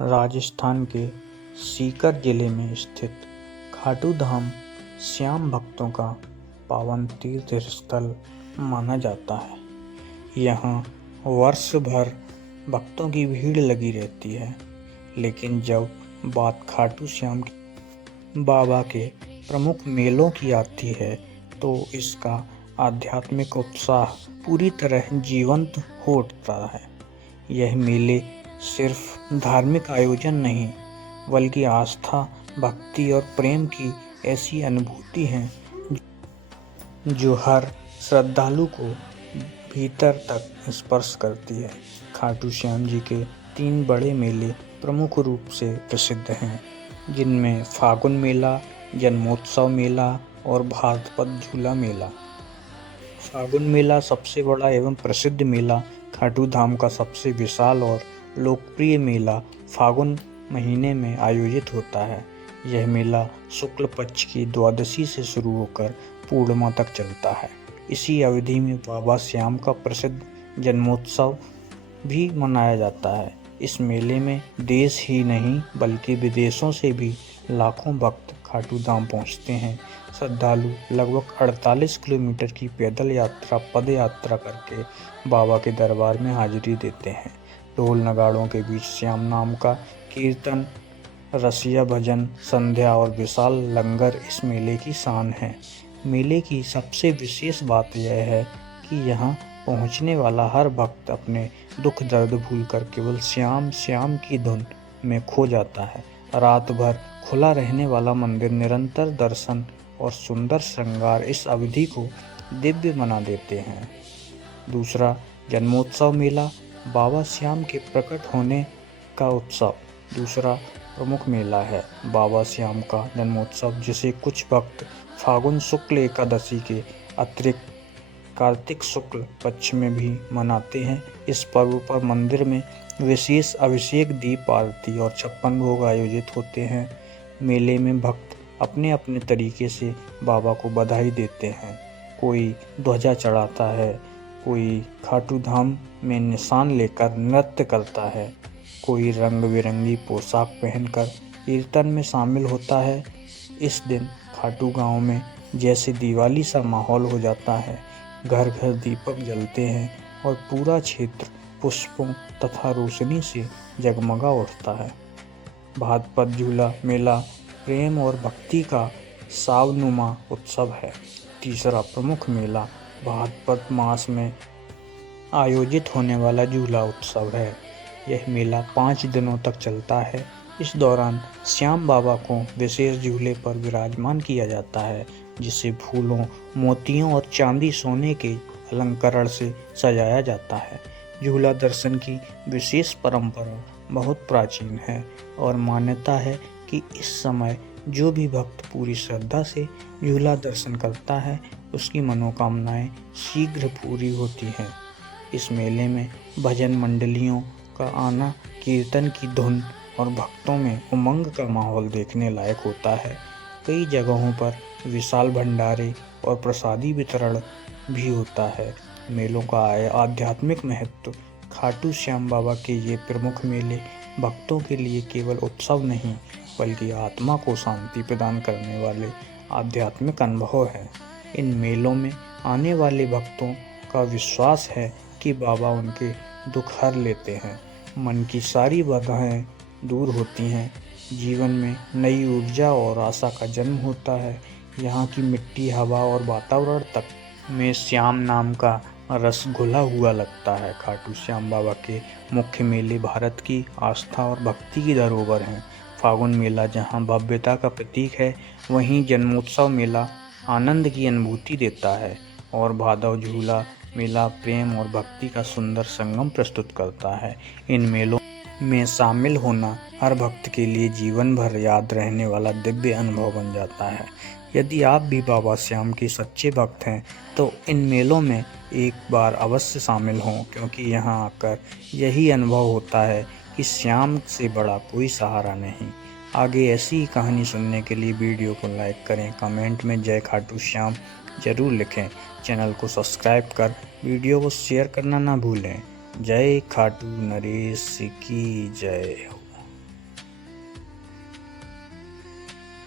राजस्थान के सीकर जिले में स्थित खाटू धाम श्याम भक्तों का पावन तीर्थ स्थल माना जाता है। यहाँ वर्ष भर भक्तों की भीड़ लगी रहती है, लेकिन जब बात खाटू श्याम बाबा के प्रमुख मेलों की आती है तो इसका आध्यात्मिक उत्साह पूरी तरह जीवंत हो उठता है। यह मेले सिर्फ धार्मिक आयोजन नहीं, बल्कि आस्था, भक्ति और प्रेम की ऐसी अनुभूति है जो हर श्रद्धालु को भीतर तक स्पर्श करती है। खाटू श्याम जी के 3 बड़े मेले प्रमुख रूप से प्रसिद्ध हैं, जिनमें फागुन मेला, जन्मोत्सव मेला और भाद्रपद झूला मेला। फागुन मेला सबसे बड़ा एवं प्रसिद्ध मेला खाटू धाम का सबसे विशाल और लोकप्रिय मेला फागुन महीने में आयोजित होता है। यह मेला शुक्ल पक्ष की द्वादशी से शुरू होकर पूर्णिमा तक चलता है। इसी अवधि में बाबा श्याम का प्रसिद्ध जन्मोत्सव भी मनाया जाता है। इस मेले में देश ही नहीं बल्कि विदेशों से भी लाखों भक्त खाटू धाम पहुंचते हैं। श्रद्धालु लगभग 48 किलोमीटर की पैदल यात्रा पद यात्रा करके बाबा के दरबार में हाजिरी देते हैं। ढोल नगाड़ों के बीच श्याम नाम का कीर्तन, रसिया भजन, संध्या और विशाल लंगर इस मेले की शान है। मेले की सबसे विशेष बात यह है कि यहाँ पहुँचने वाला हर भक्त अपने दुख दर्द भूलकर केवल श्याम श्याम की धुन में खो जाता है। रात भर खुला रहने वाला मंदिर निरंतर दर्शन और सुंदर श्रृंगार इस अवधि को दिव्य बना देते हैं। दूसरा, जन्मोत्सव मेला बाबा श्याम के प्रकट होने का उत्सव दूसरा प्रमुख मेला है। बाबा श्याम का जन्मोत्सव, जिसे कुछ भक्त फागुन शुक्ल एकादशी के अतिरिक्त कार्तिक शुक्ल पक्ष में भी मनाते हैं। इस पर्व पर मंदिर में विशेष अभिषेक, दीप आरती और 56 भोग आयोजित होते हैं। मेले में भक्त अपने अपने तरीके से बाबा को बधाई देते हैं। कोई ध्वजा चढ़ाता है, कोई खाटू धाम में निशान लेकर नृत्य करता है, कोई रंग बिरंगी पोशाक पहनकर कीर्तन में शामिल होता है। इस दिन खाटू गांव में जैसे दिवाली सा माहौल हो जाता है। घर घर दीपक जलते हैं और पूरा क्षेत्र पुष्पों तथा रोशनी से जगमगा उठता है। भाद्रपद झूला मेला प्रेम और भक्ति का सावनुमा उत्सव है। तीसरा प्रमुख मेला भाद्रपद मास में आयोजित होने वाला झूला उत्सव है। यह मेला 5 दिनों तक चलता है। इस दौरान श्याम बाबा को विशेष झूले पर विराजमान किया जाता है, जिसे फूलों, मोतियों और चांदी सोने के अलंकरण से सजाया जाता है। झूला दर्शन की विशेष परंपरा बहुत प्राचीन है और मान्यता है कि इस समय जो भी भक्त पूरी श्रद्धा से झूला दर्शन करता है, उसकी मनोकामनाएं शीघ्र पूरी होती हैं। इस मेले में भजन मंडलियों का आना, कीर्तन की धुन और भक्तों में उमंग का माहौल देखने लायक होता है। कई जगहों पर विशाल भंडारे और प्रसादी वितरण भी होता है। मेलों का आध्यात्मिक महत्व खाटू श्याम बाबा के ये प्रमुख मेले भक्तों के लिए केवल उत्सव नहीं, बल्कि आत्मा को शांति प्रदान करने वाले आध्यात्मिक अनुभव है। इन मेलों में आने वाले भक्तों का विश्वास है कि बाबा उनके दुख हर लेते हैं, मन की सारी बाधाएं दूर होती हैं, जीवन में नई ऊर्जा और आशा का जन्म होता है। यहाँ की मिट्टी, हवा और वातावरण तक में श्याम नाम का रस घुला हुआ लगता है। खाटू श्याम बाबा के मुख्य मेले भारत की आस्था और भक्ति की धरोहर हैं। फागुन मेला जहाँ भव्यता का प्रतीक है, वहीं जन्मोत्सव मेला आनंद की अनुभूति देता है और भादव झूला मेला प्रेम और भक्ति का सुंदर संगम प्रस्तुत करता है। इन मेलों में शामिल होना हर भक्त के लिए जीवन भर याद रहने वाला दिव्य अनुभव बन जाता है। यदि आप भी बाबा श्याम के सच्चे भक्त हैं तो इन मेलों में एक बार अवश्य शामिल हों, क्योंकि यहाँ आकर यही अनुभव होता है कि श्याम से बड़ा कोई सहारा नहीं। आगे ऐसी ही कहानी सुनने के लिए वीडियो को लाइक करें, कमेंट में जय खाटू श्याम जरूर लिखें। चैनल को सब्सक्राइब कर वीडियो को शेयर करना ना भूलें। जय खाटू नरेश की जय हो।